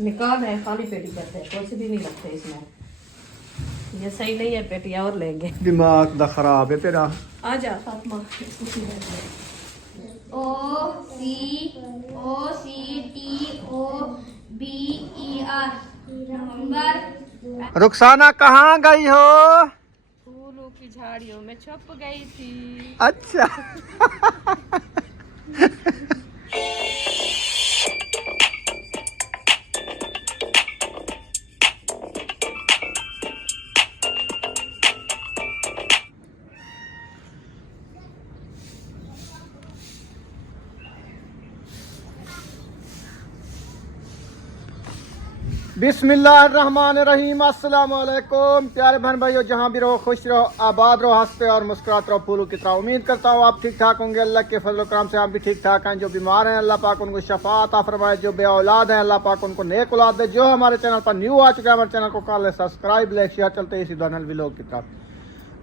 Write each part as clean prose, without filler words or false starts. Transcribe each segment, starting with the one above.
निकाल रहे हैं, खाली पेटी करते हैं, कुछ भी नहीं रखते इसमें। ये सही नहीं है, पेटी और लेंगे। दिमाग दा खराब है तेरा। आ जा फातिमा। OCTOBER नवंबर। रुखसाना कहाँ गई हो? फूलों की झाड़ियों में छुप गई थी। अच्छा। बिस्मिल्लाहिर्रहमानिर्रहीम। अस्सलाम वालेकुम प्यारे बहन भाइयों, जहाँ भी रहो खुश रहो, आबाद रहो, हंसते और मुस्कुराते रहो फूलों की तरह। उम्मीद करता हूँ आप ठीक ठाक होंगे। अल्लाह के फजल करम से आप भी ठीक ठाक हैं। जो बीमार हैं अल्लाह पाक उनको शफा अता फरमाए, जो बे औलाद हैं अल्लाह पाक उनको नेक औलाद दे। जो हमारे चैनल पर न्यू आ चुके हैं, हमारे चैनल को कर ले सब्सक्राइब, लाइक शेयर। चलते इसी दोनों व्लॉग की तरफ।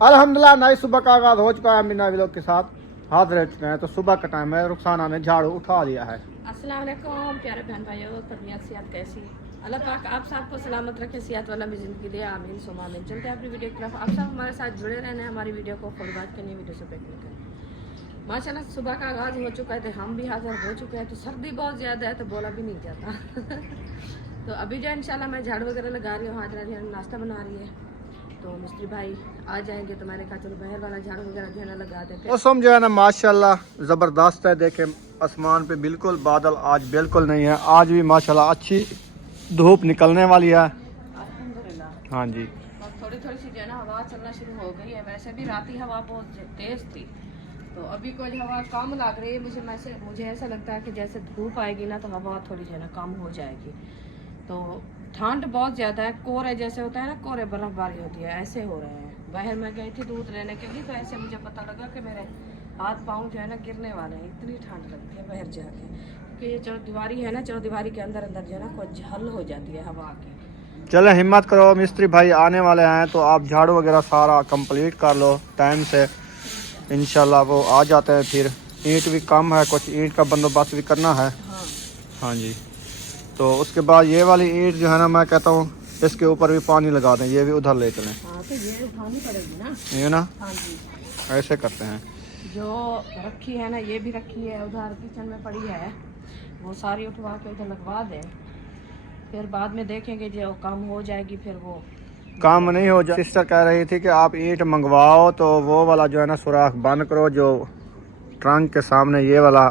अल्हम्दुलिल्लाह नई सुबह का आगाज हो चुका है। हम नए व्लॉग के साथ हाजिर रह चुके हैं। तो सुबह का टाइम है, रुखसाना ने झाड़ू उठा लिया है। अस्सलाम वालेकुम प्यारे बहन भाइयों, तबीयत सेहत कैसी? अल्लाह पाक आप सबको सलामत रखे, सेहत वाला भी ज़िंदगी दे, आमीन सुमा आमीन। चलते हैं अपनी वीडियो की तरफ। आप सब हमारे साथ जुड़े रहना है, हमारी वीडियो को फॉलो बात करनी है, वीडियो से ब्रेक नहीं करनी। माशाल्लाह सुबह का आगाज़ हो चुका है, तो हम भी हाजिर हो चुके हैं। तो सर्दी बहुत ज़्यादा है, तो बोला भी नहीं जाता। तो अभी जो इंशाल्लाह मैं झाड़ू वगैरह लगा रही हूँ, हाजिर नाश्ता बना रही है। तो मिस्त्री भाई आ जाएंगे, तो मैंने कहा चलो बाहर वाला झाड़ू वगैरह जो है ना लगा देते। मौसम जो है ना माशाल्लाह ज़बरदस्त है। देखे आसमान पे बिल्कुल बादल आज बिल्कुल नहीं है। आज भी माशाल्लाह अच्छी धूप निकलने वाली है। अल्हम्दुलिल्लाह। हाँ जी। और थोड़ी थोड़ी सी जो है ना हवा चलना शुरू हो गई है। वैसे भी राती हवा बहुत तेज़ थी, तो अभी कोई हवा कम लग रही है। मुझे ऐसा लगता है कि जैसे धूप आएगी ना, तो हवा थोड़ी जो है ना कम हो जाएगी। तो ठंड बहुत ज़्यादा है, कोहरे जैसे होता है ना, कोहरे बर्फबारी होती है, ऐसे हो रहे हैं। बाहर मैं गई थी दूध लेने के लिए, तो ऐसे मुझे पता लगा कि मेरे हाथ पाँव जो है ना गिरने वाले हैं। इतनी ठंड लगती है बाहर जाके, क्योंकि ये चौदीवारी है ना, चौदीवारी के अंदर अंदर जो है ना कुछ झल हो जाती है हवा की। चले हिम्मत करो, मिस्त्री भाई आने वाले हैं, तो आप झाड़ू वगैरह सारा कंप्लीट कर लो टाइम से। इंशाल्लाह वो आ जाते हैं। फिर ईंट भी कम है, कुछ ईंट का बंदोबस्त भी करना है। हाँ हाँ जी। तो उसके बाद ये वाली ईंट जो है ना, मैं कहता हूँ इसके ऊपर भी पानी लगा दें, ये भी उधर ले चलें। हाँ, तो ये उठानी पड़ेगी ना। ये ना हाँ जी, ऐसे करते हैं। जो रखी है ना, ये भी रखी है उधर किचन में पड़ी है, वो सारी उठवा के उधर लगवा दें। फिर बाद में देखेंगे, जो काम हो जाएगी फिर वो काम नहीं हो जाए। सिस्टर कह रही थी कि आप ईंट मंगवाओ, तो वो वाला जो है ना सुराख बंद करो, जो ट्रंक के सामने ये वाला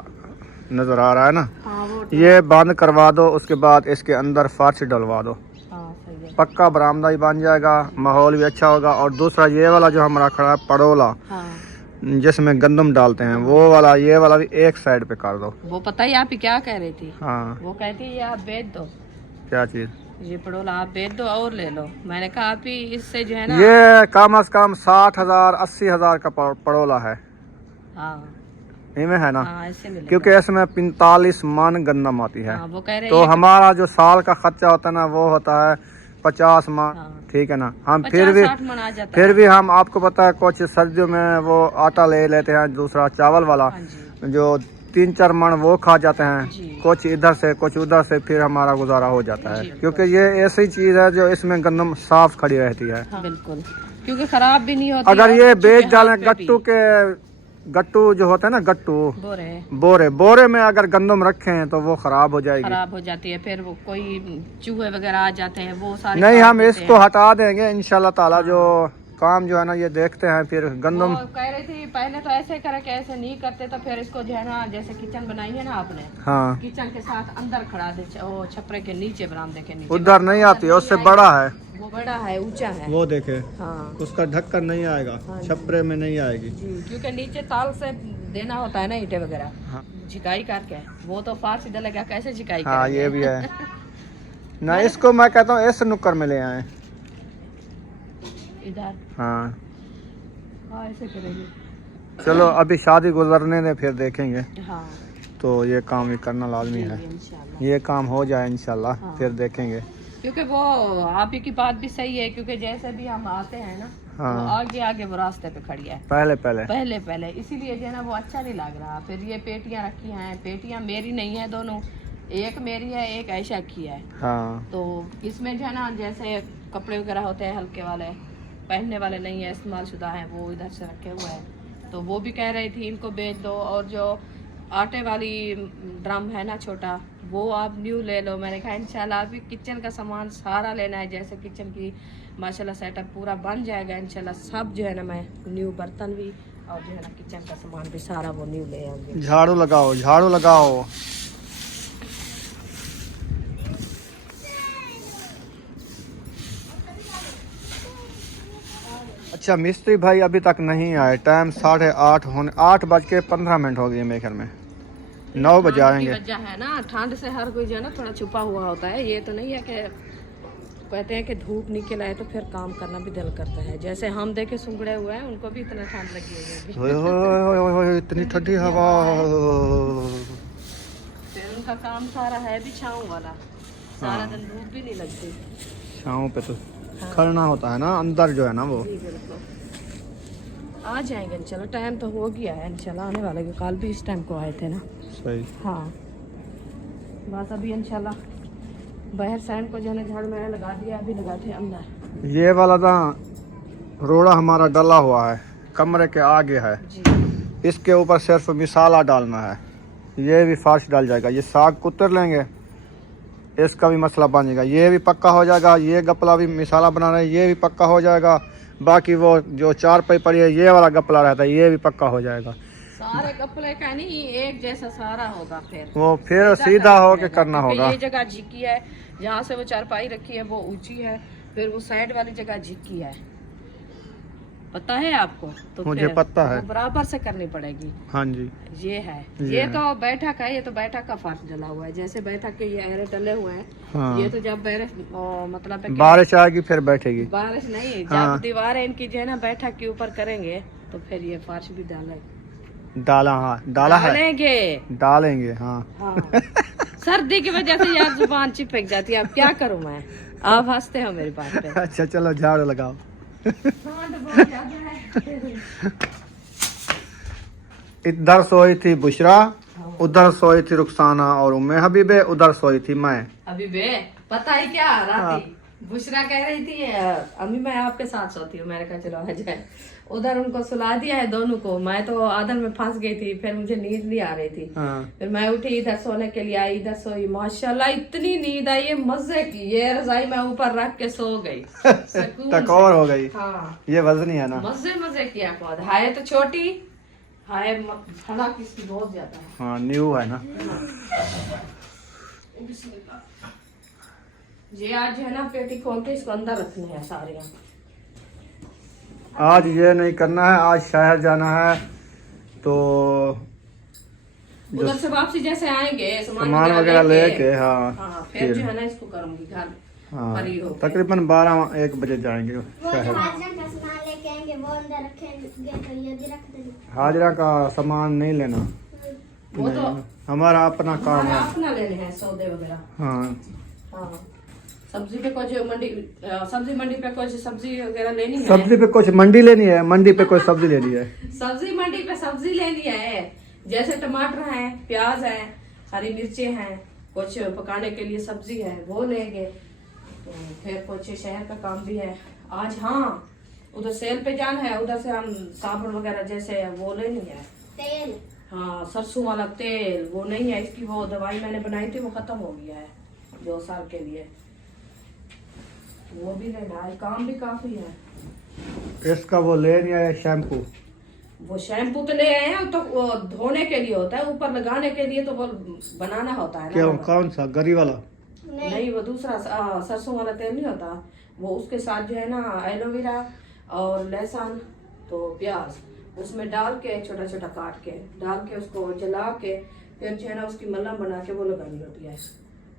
नज़र आ रहा है ना, हाँ वो ये बंद करवा दो। उसके बाद इसके अंदर फर्श डलवा दो, हाँ सही है। पक्का बरामदा ही बन जाएगा, माहौल भी अच्छा होगा। और दूसरा ये वाला जो हमारा खड़ा है पड़ोला, हाँ जिसमें गंदम डालते हैं, वो वाला ये वाला भी एक साइड पे कर दो। वो पता ही आप ही क्या कह रही थी? हाँ वो कहती है ये आप बेच दो, क्या चीज़? ये पड़ोला आप बेच दो और ले लो। मैंने कहा आप ही इससे जो है ना, ये कम से कम 60,000 80,000 का पड़ोला है। हाँ इनमें है ना, हाँ ऐसे मिलेगा। क्योंकि इसमें 45 मन गंदम आती है। हाँ, वो कह रहे तो हैं हमारा जो साल का खर्चा होता है ना, वो होता है 50 मन। हाँ, ठीक है ना। हम 50-60 मन आ जाता फिर है। भी हम आपको पता है कुछ सर्दियों में वो आटा ले लेते हैं, दूसरा चावल वाला, हाँ जी जो 3-4 मन वो खा जाते हैं, जी। कुछ इधर से कुछ उधर से, फिर हमारा गुजारा हो जाता है। जी, क्योंकि ये ऐसी चीज है जो इसमें गंदम साफ खड़ी रहती है। हाँ, बिल्कुल, क्योंकि खराब भी नहीं होती। अगर और ये बच्चों बेच के डालें, हाथ पे भी गट्टू जो होता है ना, गट्टू बोरे बोरे में अगर गंदम रखें तो वो खराब हो जाएगी, खराब हो जाती है। फिर वो कोई चूहे वगैरह आ जाते हैं, वो सारे नहीं। काट हम देते इसको हैं। हटा देंगे इंशाल्लाह ताला। जो काम जो है ना ये देखते हैं। फिर गंदम वो कह रही थी पहले तो ऐसे करे कि ऐसे नहीं करते, तो फिर इसको जो है ना, जैसे किचन बनाई है ना आपने, हाँ किचन के साथ अंदर खड़ा दे, वो छपरे के नीचे, बरामदे के नीचे। उधर नहीं आती, उससे बड़ा है, वो बड़ा है, ऊंचा है। वो देखे हाँ उसका ढक्कन नहीं आएगा, हाँ जी। छपरे में नहीं आएगी। जी, क्योंकि नीचे ताल से देना होता है ना, ईंटें वगैरह हाँ, झिकाई करके। वो तो फार सीधा लगा, कैसे झिकाई हाँ करेंगे? ये भी है ना। इसको मैं कहता हूँ इस नुक्कर में ले आए। इधर हाँ हाँ ऐसे करेंगे। चलो अभी शादी गुजरने दे, फिर देखेंगे। हाँ तो ये काम भी करना लाजमी है। इंशाल्लाह, ये काम हो जाए इंशाल्लाह, हाँ। फिर देखेंगे। क्योंकि वो आप ही की बात भी सही है, क्योंकि जैसे भी हम आते हैं ना, हाँ। वो आगे आगे वो रास्ते पे खड़ी है पहले पहले इसीलिए जो है ना वो अच्छा नहीं लग रहा। फिर ये पेटियां रखी हैं, पेटियां मेरी नहीं है दोनों, एक मेरी है, एक ऐशा की है। हाँ तो इसमें जो है ना, जैसे कपड़े वगैरह होते हैं हल्के वाले, पहनने वाले नहीं है, इस्तेमाल शुदा है, वो इधर से रखे हुए हैं। तो वो भी कह रही थी इनको बेच दो, और जो आटे वाली ड्रम है ना छोटा, वो आप न्यू ले लो। मैंने कहा इंशाल्लाह अभी किचन का सामान सारा लेना है, जैसे किचन की माशाल्लाह सेटअप पूरा बन जाएगा इंशाल्लाह। सब जो है ना मैं न्यू बर्तन भी और जो है ना किचन का सामान भी सारा वो न्यू ले आऊंगी। झाड़ू लगाओ, झाड़ू लगाओ। अच्छा मिस्त्री भाई अभी तक नहीं आए, टाइम 8:30 होने, 8:15 हो गए मेरे घर में, 9 बजे आएंगे। वजह है ना, ठंड से हर कोई जो है ना थोड़ा छुपा हुआ होता है। ये तो नहीं है कि कहते हैं कि धूप निकल आए तो फिर काम करना भी दिल करता है। जैसे हम देखे सुंगड़े हुए हैं, उनको भी इतना ठंड लगी होगी। ओए ओए ओए ओए, इतनी ठंडी हवा। फिर उनका काम सारा है भी छाँव वाला, सारा दिन धूप भी नहीं लगती। छाँव पे तो खड़ना होता है ना, अंदर जो है ना वो। जी बिल्कुल, आ जाएंगे इंशाल्लाह। टाइम तो हो गया है इंशाल्लाह आने वाले, कल भी इस टाइम को आए थे ना। सही। हाँ बस अभी इंशाल्लाह बाहर सैंड को जो है ना झाड़ू मैंने लगा दिया, अभी लगाते हैं अंदर। ये वाला ना रोड़ा हमारा डला हुआ है, कमरे के आगे है जी। इसके ऊपर सिर्फ मिसाला डालना है, ये भी फर्श डाल जाएगा। ये साग कुतर लेंगे, इसका भी मसला बन जाएगा, ये भी पक्का हो जाएगा। ये गपला भी मिसाला बना रहे हैं, ये भी पक्का हो जाएगा। बाकी वो जो 4 पाई पड़ी है, ये वाला गपला रहता है, ये भी पक्का हो जाएगा। सारे कपड़े का नहीं, एक जैसा सारा होगा। फिर सीधा होके करना होगा। ये जगह झिकी है, जहाँ से वो चारपाई रखी है वो ऊंची है, फिर वो साइड वाली जगह झिकी है, पता है आपको? तो मुझे फिर पता है, वो बराबर से करनी पड़ेगी। हाँ जी। ये है, ये ये है। तो बैठक है, ये तो बैठक का फर्श डला हुआ है। जैसे बैठक के ये एरे डले हुए हैं, हाँ। ये तो जब मतलब है कि बारिश आएगी फिर बैठेगी। बारिश नहीं, हाँ। जब दीवारें इनकी जो है ना बैठक के ऊपर करेंगे तो फिर ये फर्श भी डाला, हाँ डाला है, डालेंगे। डालेंगे हाँ। हाँ। सर्दी की वजह से यार जुबान चिपक जाती है, अब क्या करूं मैं? आप हंसते हो मेरी बात पे। अच्छा चलो झाड़ू लगाओ। इधर सोई थी बुशरा, उधर सोई थी रुखसाना और उम्मे हबीबे, उधर सोई थी मैं। अभी बे पता है क्या, राती बुशरा कह रही थी अम्मी मैं आपके साथ सोती हूँ। मैंने कहा चलो आ जाए। उधर उनको सुला दिया है दोनों को, मैं तो आदर में फंस गई थी, फिर मुझे नींद नहीं आ रही थी। हाँ। फिर मैं उठी, इधर सोने के लिए आई, इधर सोई, माशाल्लाह इतनी नींद आई, ये मजे की। ये रजाई मैं ऊपर रख के सो गई, सुकून से। टकोर हो गई। हाँ ये वजनी है ना। मजे किया खुद। हाय तो छोटी, हाय फड़ा किसकी बहुत ज्यादा है। हाँ न्यू है ना। ये आज जो है ना पेटी खोल के इसको अंदर रखने हैं सारे। आज ये नहीं करना है, आज शहर जाना है तो उधर से वापसी जैसे आएंगे सामान वगैरह लेके, हाँ हाँ फिर जो है ना इसको करूंगी घर। हाँ फ्री होके। तकरीबन 12-1 बजे जाएंगे वो जो शहर। हाजरा का सामान लेके आएंगे वो अंदर रखेंगे, तो ये भी रख देंगे। हाजरा का सामान नहीं लेना, वो तो हमारा अपना काम हमारा है। अपना लेने हैं सौदे वगैरह। हाँ हाँ सब्जी पे कुछ सब्जी मंडी पे कुछ सब्जी वगैरह लेनी है। सब्जी पे कुछ मंडी लेनी है, मंडी पे कुछ सब्जी लेनी है। सब्जी मंडी पे सब्जी लेनी है, जैसे टमाटर है, प्याज है, हरी मिर्ची हैं, कुछ पकाने के लिए सब्जी है वो लेंगे। तो फिर कुछ शहर का काम भी है आज। हाँ उधर सेल पे जाना है, उधर से हम साबुन वगैरह जैसे वो लेनी है। तेल, हाँ सरसों वाला तेल वो नहीं है, इसकी वो दवाई मैंने बनाई थी वो खत्म हो गया है 2 साल के लिए, वो भी लेना है। काम भी काफी है। इसका वो लेनी है शैम्पू। वो शैम्पू तो ले आए हैं, तो वो धोने के लिए होता है, ऊपर लगाने के लिए तो वो बनाना होता है क्यों, ना। कौन सा गरी वाला? नहीं वो दूसरा सरसों वाला तेल नहीं होता, वो उसके साथ जो है ना एलोवेरा और लहसुन तो प्याज उसमें डाल के छोटा छोटा काट के डाल के उसको जला के फिर जो है ना उसकी मलहम बना के वो लगानी होती है।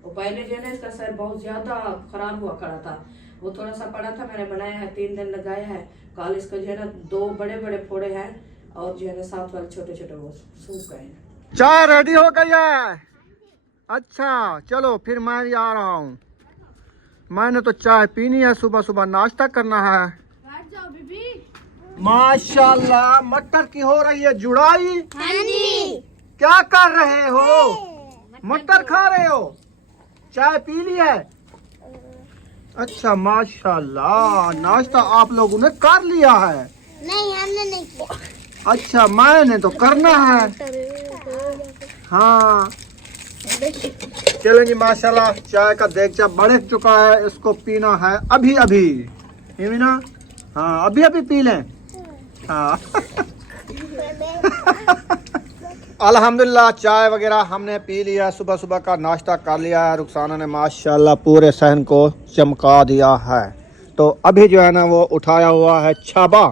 वो पहले जो है ना इसका सर बहुत ज्यादा खराब हुआ खड़ा था, वो थोड़ा सा पड़ा था, मैंने बनाया है 3 दिन लगाया है। कल इसका जो है ना 2 बड़े बड़े फोड़े हैं और जो है ना 7 वाले छोटे छोटे वो सूख गए हैं। चाय रेडी हो गई है। अच्छा चलो फिर मैं भी आ रहा हूँ। मैंने तो चाय पीनी है, सुबह सुबह नाश्ता करना है। बैठ जाओ बीबी। माशाल्लाह मटर की हो रही है जुड़ाई। हाँ जी। क्या कर रहे हो? मटर खा रहे हो? चाय पी ली है? अच्छा माशाल्लाह, नाश्ता आप लोगों ने कर लिया है? नहीं, हमने नहीं किया। अच्छा, मैंने तो करना है। हाँ चलो जी, माशाल्लाह चाय का देगचा बढ़ चुका है, इसको पीना है अभी अभी। ना हाँ, अभी अभी पी लें। हाँ अल्हम्दुलिल्लाह चाय वगैरह हमने पी लिया, सुबह सुबह का नाश्ता कर लिया है। रुखसाना ने माशाल्लाह पूरे सहन को चमका दिया है। तो अभी जो है ना वो उठाया हुआ है छाबा।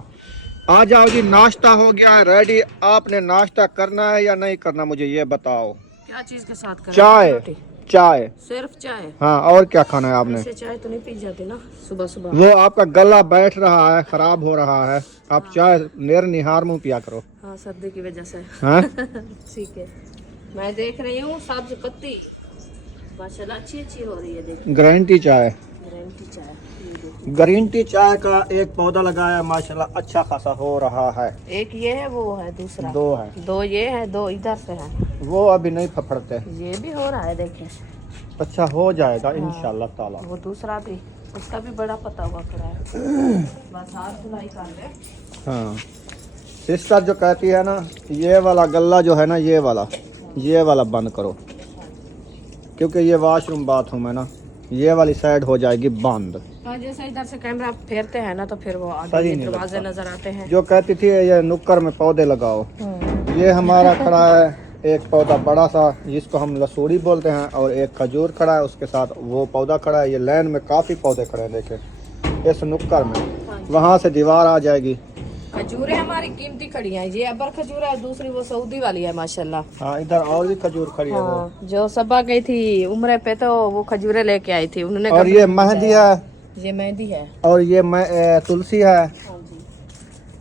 आ जाओ जी, नाश्ता हो गया है रेडी। आपने नाश्ता करना है या नहीं करना, मुझे ये बताओ। क्या चीज के साथ करें? चाय। रोटी? चाय, सिर्फ चाय? हाँ, और क्या खाना है आपने? ऐसे चाय तो नहीं पी जाती ना सुबह सुबह। वो आपका गला बैठ रहा है, खराब हो रहा है, आप चाय नेर निहार मुँह पिया करो। हाँ, सर्दी की वजह से। हाँ ठीक है, मैं देख रही हूँ सब्ज पत्ती माशाल्लाह अच्छी अच्छी हो रही है। देखिए, ग्रीन टी चाय। ग्रीन टी चाय, ये देखिए। ग्रीन टी चाय का एक पौधा लगाया माशाल्लाह अच्छा खासा हो रहा है। एक ये है, वो है दूसरा। दो है। दो ये है, दो इधर से है। वो अभी नहीं फफड़ते। ये भी हो रहा है, देखिए। अच्छा हो जाएगा इंशाल्लाह ताला। वो दूसरा भी, उसका भी बड़ा पता हुआ खड़ा है। बस हाथ धुलाई कर ले। हाँ, सिस्टर जो कहती है ना, ये वाला गल्ला जो है ना, ये वाला बंद करो, क्योंकि ये वॉशरूम बाथरूम है ना, ये वाली साइड हो जाएगी बंद। हाँ, जैसे इधर से कैमरा फेरते हैं ना तो फिर वो सही आगे नहीं दरवाजे लगता। नजर आते हैं। जो कहती थी ये नुक्कर में पौधे लगाओ, ये हमारा खड़ा है एक पौधा बड़ा सा जिसको हम लसूड़ी बोलते हैं, और एक खजूर खड़ा है, उसके साथ वो पौधा खड़ा है। ये लाइन में काफी पौधे खड़े हैं, देखे इस नुक्कर में। वहाँ से दीवार आ जाएगी। खजूरें हमारी कीमती खड़ी हैं। ये अबर खजूर है, दूसरी वो सऊदी वाली है माशाल्लाह। हाँ, इधर और भी खजूर खड़ी है। वो हाँ, जो सबा गई थी उम्र पे तो वो खजूरें लेके आई थी उन्होंने। और ये मेहंदी है, ये मेहंदी है, और ये तुलसी है। हाँ जी।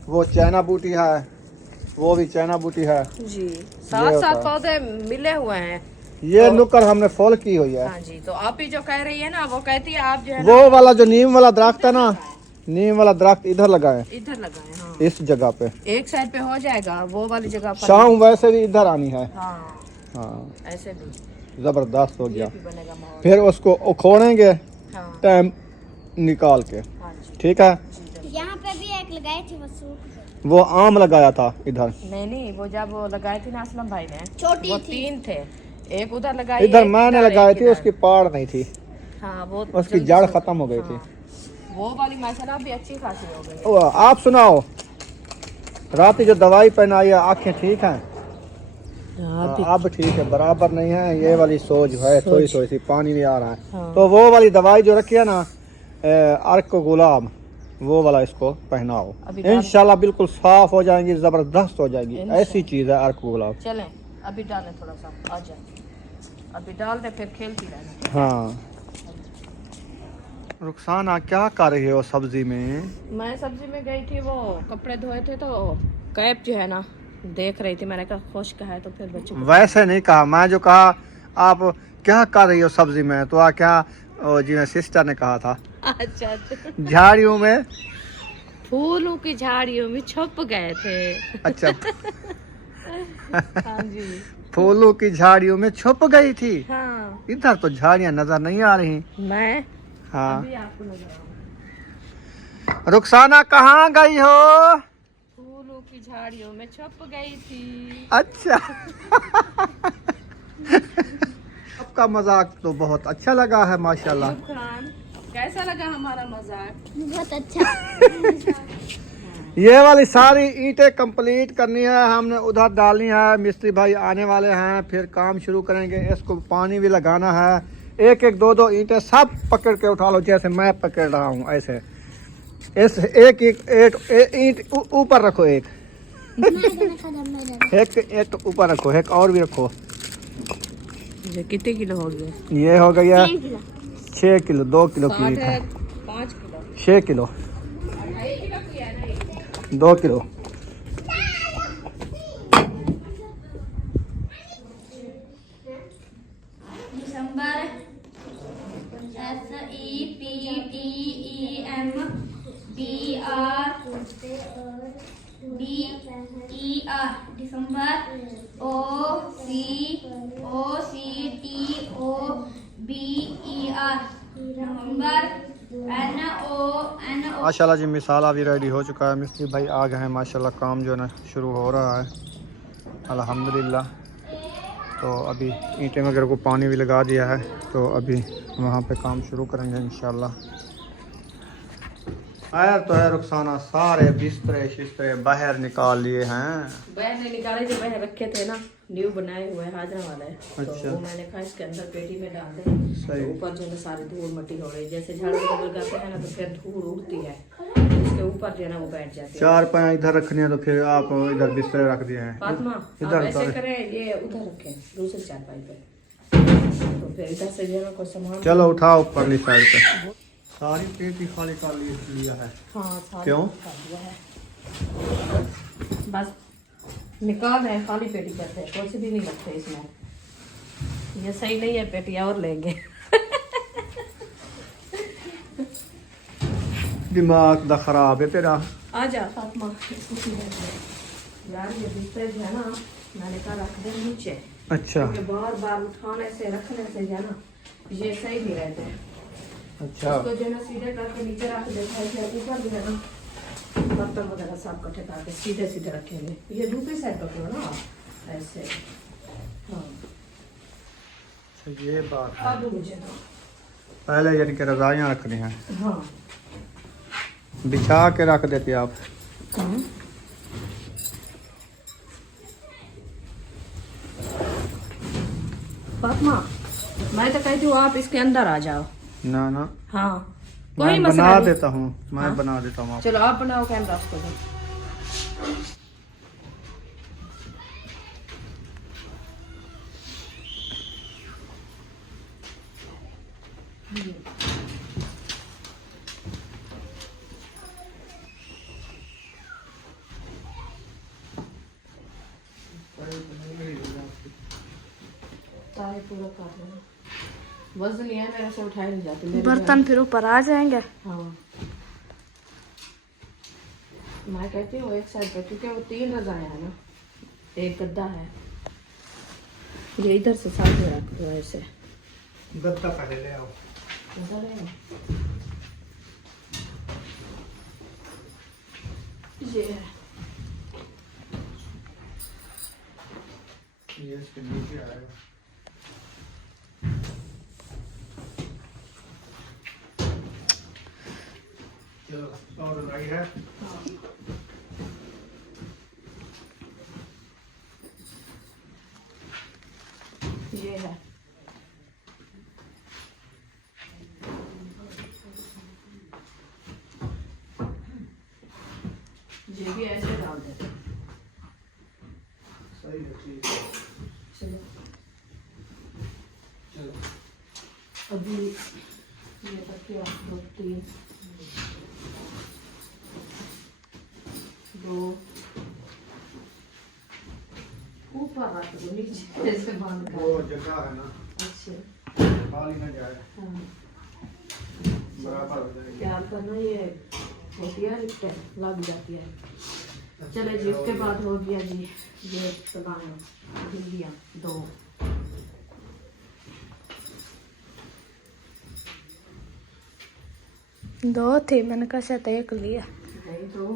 वो चाइना बूटी है, वो भी चाइना बूटी है जी, साथ साथ पौधे मिले हुए हैं। ये नुक्कर हमने फॉल की हुई है। हाँ जी, तो आप ही जो कह रही है ना, वो कहती है आप जो है वो वाला जो नीम वाला दरख्त है ना, नीम वाला दरख्त इधर लगाए, इधर लगाए। हाँ, इस जगह पे। एक साइड पे हो जाएगा, वो वाली जगह पर। शाम वैसे भी इधर आनी है। हाँ, हाँ, ऐसे भी जबरदस्त हो ये गया। भी बनेगा माहौल। फिर उसको उखोड़ेंगे हाँ, टाइम निकाल के। हाँ जी। ठीक है। यहाँ पे भी एक लगाई थी, वो सूख गई। वो आम लगाया था इधर। नहीं, वो जब वो लगाए थे ना असलम भाई ने, छोटी वो थी। 3 थे। एक उधर लगाई, इधर एक मैंने इधर, लगाई एक थी, इधर। उसकी पाड़ नहीं थी, हाँ, वो उसकी जल्दी जड़ से- खत्म हो गई थी। हाँ, वो वाली माशाल्लाह भी अच्छी खासी हो गई। ओ, आप सुनाओ, रात जो दवाई पहनाई है, आंखें ठीक हैं? अब ठीक है, बराबर नहीं है। ये वाली सोज है, थोड़ी थोड़ी सी पानी नहीं आ रहा है। हाँ। तो वो वाली दवाई जो रखी है ना, अर्क गुलाब, वो वाला इसको पहनाओ, अभी इंशाल्लाह बिल्कुल साफ हो जाएंगी, जबरदस्त हो जाएगी। इंशाल्लाह। ऐसी चीज है अर्क गुलाब। चलें, अभी डालें थोड़ा सा, आ जाए, अभी डाल दे, फिर खेलती रहना। हाँ, रुखसाना क्या कर रही हो सब्जी में? मैं सब्जी में गई थी, वो कपड़े धोए थे तो कैप जो है ना देख रही थी। मैंने कहा खुश्क है तो फिर बच्चों वैसे नहीं कहा, मैं जो कहा आप क्या कर रही हो सब्जी में, तो आ क्या जी मैं सिस्टर ने कहा था अच्छा, झाड़ियों में, फूलों की झाड़ियों में छुप गए थे। अच्छा हाँ जी, फूलों की झाड़ियों में छुप गई थी। हाँ, इधर तो झाड़ियां नजर नहीं आ रही। मैं हाँ, अभी आपको नजर आऊंगी। रुखसाना कहाँ गई हो? फूलों की झाड़ियों में छुप गई थी। अच्छा आपका मजाक तो बहुत अच्छा लगा है माशाल्लाह। खान, कैसा लगा हमारा मजाक? बहुत अच्छा। ये वाली सारी ईंटें कंप्लीट करनी है, हमने उधर डालनी है। मिस्त्री भाई आने वाले हैं, फिर काम शुरू करेंगे। इसको पानी भी लगाना है। एक एक दो दो ईंटें सब पकड़ के उठा लो, जैसे मैं पकड़ रहा हूँ ऐसे। इस एक एक ईंट ऊपर रखो, एक एक ऊपर रखो, एक और भी रखो। ये कितने किलो हो गया? ये हो गया 6 किलो, 2 किलो की ईंट है। 5 किलो, 6 किलो, 2 किलो। दिसंबर SEPTEMBR DER दिसंबर, OCTOBER नवंबर, NO माशाल्लाह जी मिसाला भी रेडी हो चुका है। मिस्त्री भाई आ गए हैं माशाल्लाह, काम जो है ना शुरू हो रहा है अल्हम्दुलिल्लाह। तो अभी ईंटें वगैरह को पानी भी लगा दिया है, तो अभी वहाँ पे काम शुरू करेंगे इंशाल्लाह। खैर तो है रुखसाना, सारे बिस्तरे शिस्तरे बाहर निकाल लिए हैं। बाहर नहीं निकाले, जो बाहर रखे थे ना, न्यू बनाए हुए हाजरा वाले। अच्छा। तो वो मैंने कहा इसके अंदर पेटी में डाल दे। सही। तो ऊपर जो है सारी धूल मट्टी हो रही, जैसे झाड़ू लगाते हैं ना तो फिर धूल उड़ती है, इसके ऊपर जो है ना वो बैठ जाती है। चार पाया इधर रखने हैं, तो फिर आप इधर बिस्तरे रख दिए हैं। फातिमा आप इधर ऐसे उतारे। करें, ये उधर रखें दूसरे चारपाई पे, तो फिर इधर से जो है ना कोई सामान। चलो उठाओ ऊपरली साइड पे। सारी पेटी खाली कर लिया है। हाँ सारी क्यों? निकाल दिया है। बस निकाल रहे हैं, खाली पेटी करते हैं, कुछ भी नहीं रखते इसमें। ये सही नहीं है, पेटी और लेंगे। दिमाग दा खराब है तेरा। आ जा फातिमा, इसको सीधे कर। यार ये बिस्तर जो है ना, मैंने कहा रख दे नीचे, अच्छा क्योंकि बार बार उठाने से रखने से जो है ना ये सही नहीं रहते। अच्छा। इसको जो है ना सीधे करके नीचे रख देता है, फिर ऊपर जो है ना बर्तन वगैरह सब इकट्ठे करके सीधे सीधे रखेंगे। ये दूसरी साइड रखो ना आप, ऐसे। हाँ ये बात है। अब मुझे दो। पहले यानी कि रजाइयाँ रखनी हैं, हाँ बिछा के रख देते आप। फातिमा मैं तो कहती हूँ आप इसके अंदर आ जाओ। ना ना, हाँ कोई मैं मसला बना नहीं। देता हूँ, मैं हाँ? बना देता हूँ। चलो आप बनाओ, कैमरा आपको दो। सारे पूरा कर लेना, वजन नहीं है मेरे से उठाई नहीं जाती मेरी बर्तन फिर ऊपर आ जाएंगे। हाँ मैं कहती हूँ एक साइड पे, क्योंकि वो 3 रजाएं हैं ना, एक गद्दा है, ये इधर से साइड में रख दो ऐसे। गद्दा पहले ले आओ। इधर है ये है। ये इसके नीचे आएगा। चलो और रजाई है। ये है। ये भी ऐसे डाल देते। सही है, ठीक है। चलो चलो अभी ये तकिया 2 3 2 ऊपर रख दो, नीचे ऐसे बंद कर। वो जगह है ना, अच्छा खाली ना जाए, हाँ। बराबर हो जाएगी। प्यार करना, ये होती है लिपटे लग जाती है। चले जी, उसके बाद हो गया जी ये बनाना भिंडियाँ 2। दो थे, मैंने कहा शायद एक लिया। नहीं 2,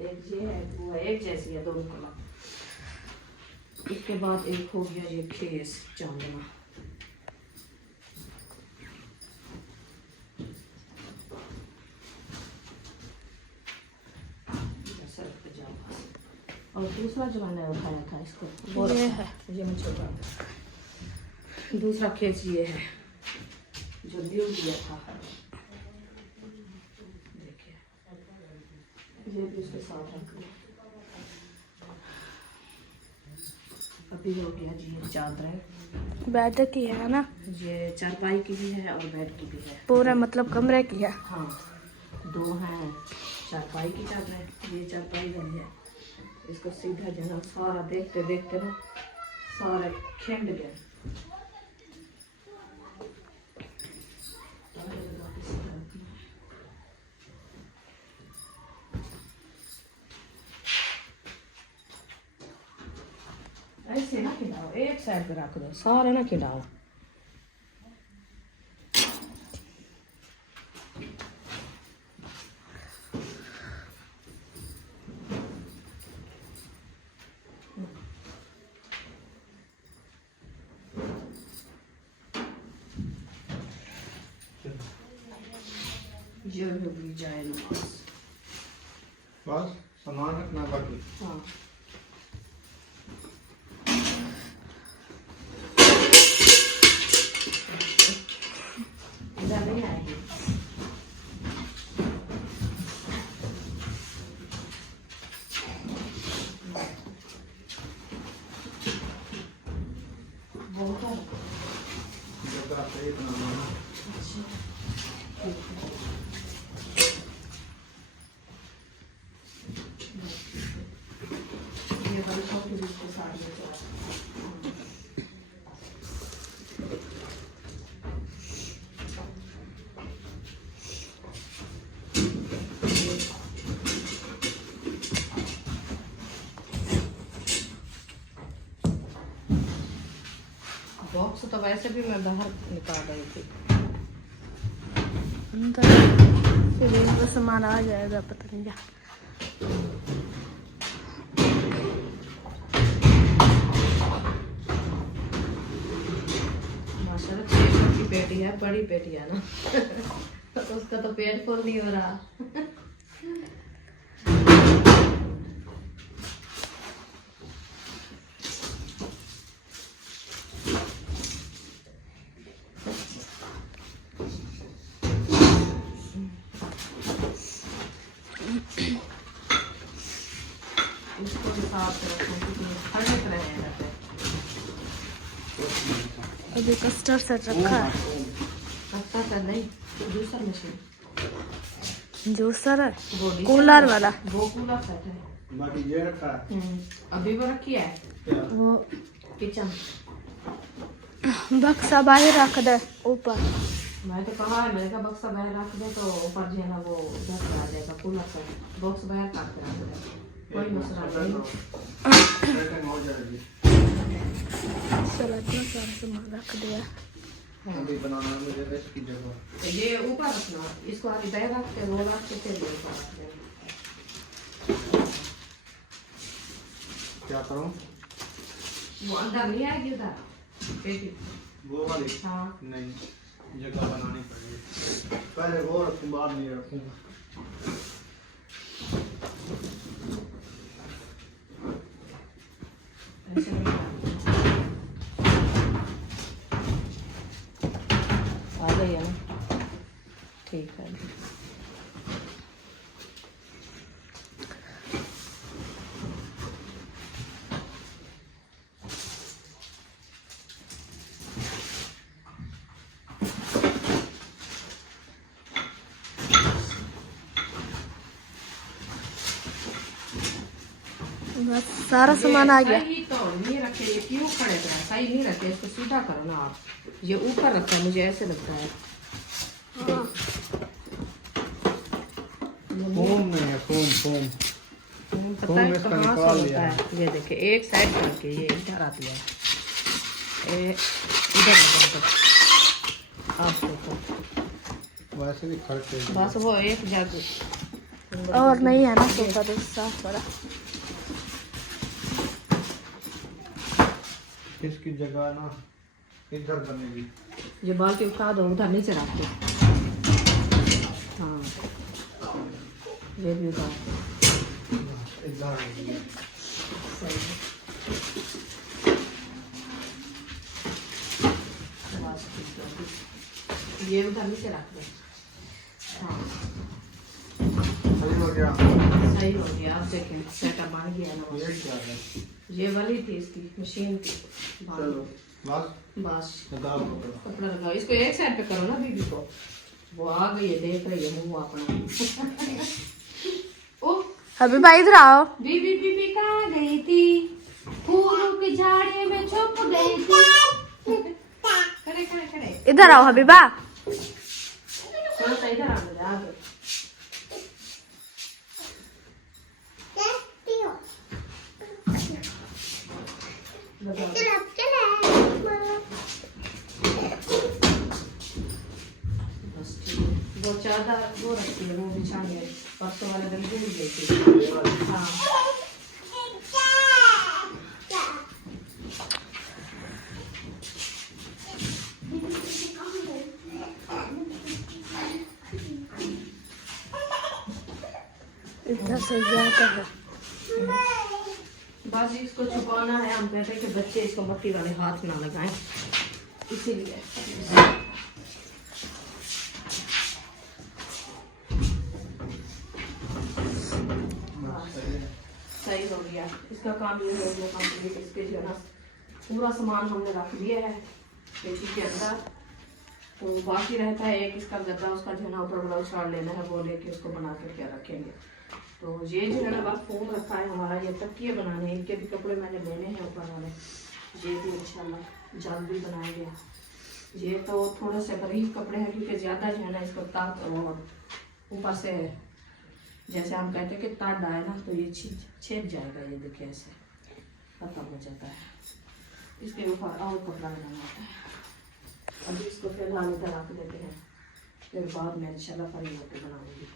एक ये है, वो है, एक जैसी है दोनों कलर। इसके बाद एक हो गया ये खेस चांदना। और दूसरा जो मैंने उठाया था इसको, वो ये रखा। है। ये मैं छोटा, दूसरा खेस ये है जो न्यू दिया था, देखिए ये भी उसके साथ रख दिया। अभी हो गया जी ये चादरें, बेड की है ना, ये चारपाई की भी है और बेड की भी है। पूरा मतलब कमरे की है। हाँ 2 हैं चारपाई की चादरें, ये चारपाई वाली है। इसको सीधा जो है ना सारा देखते देखते ना सारा खिंड गया। एक साइड पे रख दो, सारे ना खिलाओ। ये भी जाए नमाज। बस सामान रखना बाकी। हाँ इधर नहीं आएगी। बहुत है। जगह पे इतना माना। अच्छा ठीक है। ये बड़ी छोटी इसको साथ में चला। बॉक्स तो वैसे भी मैं बाहर निकाल रही थी। फिर इनको सामान आ जाएगा पता नहीं क्या। माशाल्लाह 6 की पेटी है, बड़ी पेटी है ना। उसका तो पेट फुल नहीं हो रहा। इसको भी साफ से रखो क्योंकि ठंड रहेगा। अभी कस्टर्ड सेट रखा है। लगता तो नहीं, जूसर मशीन जूसर है, वो कूलर वाला। वो कूलर सेट है। बाकी ये रखा है। अभी वो रखी है क्या? वो किचन। बक्सा बाहर रख दे ऊपर। मैं तो कहा है, मैंने कहा बक्सा बाहर रख दे तो ऊपर जो है ना वो उधर से आ जाएगा कूलर सेट। बॉक्स बाहर काट के रख दे, कोई मसला नहीं। सेटिंग हो जाएगी। चलो इतना सारा सामान रख दिया। अभी बनाना है मुझे रेस्ट की जगह। ये ऊपर रखना, इसको आगे इधर रख के वो रख के फिर ये ऊपर रख देना। क्या करूं? वो अंदर नहीं आएगी उधर पेटी। वो वाली? हाँ नहीं, जगह बनानी पड़ेगी। पहले वो रखूं, बाद में ये रखूंगा। ऐसे नहीं आ गई है ना, ठीक है। बस सारा सामान आ गया। सही तो नहीं रखे, ये क्यों खड़े थे? सही नहीं रखे, इसको सीधा करो ना आप। ये ऊपर रखा है, मुझे ऐसे लगता है। हाँ। फोम नहीं है, फोम। पता है इसका कहाँ से निकाल होता लिया है। ये देखिए एक साइड करके ये इधर आती है, इधर लगा आप देखो। वैसे भी खर्चे। बस वो एक जग और नहीं है ना सोफा तो साफ वाला। इसकी जगह ना इधर बनेगी। ये बाल्टी उठा दो, उधर नीचे रख दो। हाँ ये भी उधर इधर सही है। बस ठीक है। ये उधर नीचे रख दो। हाँ सही हो गया। सही हो गया। आप देखें सेटअप बन गया ना। ये क्या है? ये वाली थी, इसकी मशीन थी। चलो बस बस लगा दो। कपड़ा लगाओ, इसको एक साइड पे करो ना बीबी को। वो आ गई है, देख रही है मुंह अपना। ओ अभी भाई इधर आओ। बीबी बीबी कहाँ गई थी? फूलों की झाड़ी में छुप गई थी। खड़े खड़े खड़े इधर आओ हबीबा। थोड़ा सा इधर आ जा। आगे लगाओ। वो चादर वो रखती है, वो बिछाने परसों वाले दिन भूल गई थी। हाँ इतना सही जाता है। बस इसको छुपाना है, हम कहते हैं कि बच्चे इसको मट्टी वाले हाथ ना लगाएं, इसीलिए। सही हो गया, इसका काम ये हो गया कंप्लीट। इसके जो है ना पूरा सामान हमने रख दिया है पेटी के अंदर। तो बाकी रहता है एक इसका गद्दा, उसका जो है ना ऊपर वाला उछाड़ लेना है, वो लेके उसको बना कर क्या रखेंगे। तो ये जो है ना बस फोन रखा है हमारा, ये तकिए बनाने हैं, इनके भी कपड़े मैंने लेने हैं ऊपर वाले, ये भी इंशाल्लाह जल्द भी बनाएंगे। ये तो थोड़े से बारीक कपड़े हैं क्योंकि ज़्यादा जो है ना इसको ताक और ऊपर से जैसे हम कहते हैं कि तार आए ना तो ये छेद जाएगा, ये देखिए ऐसे खत्म हो जाता है। इसके ऊपर और कपड़ा लगाना होता है। अभी इसको फिलहाल इधर रख देते हैं, फिर बाद में इंशाल्लाह फरी होकर बनाऊंगी।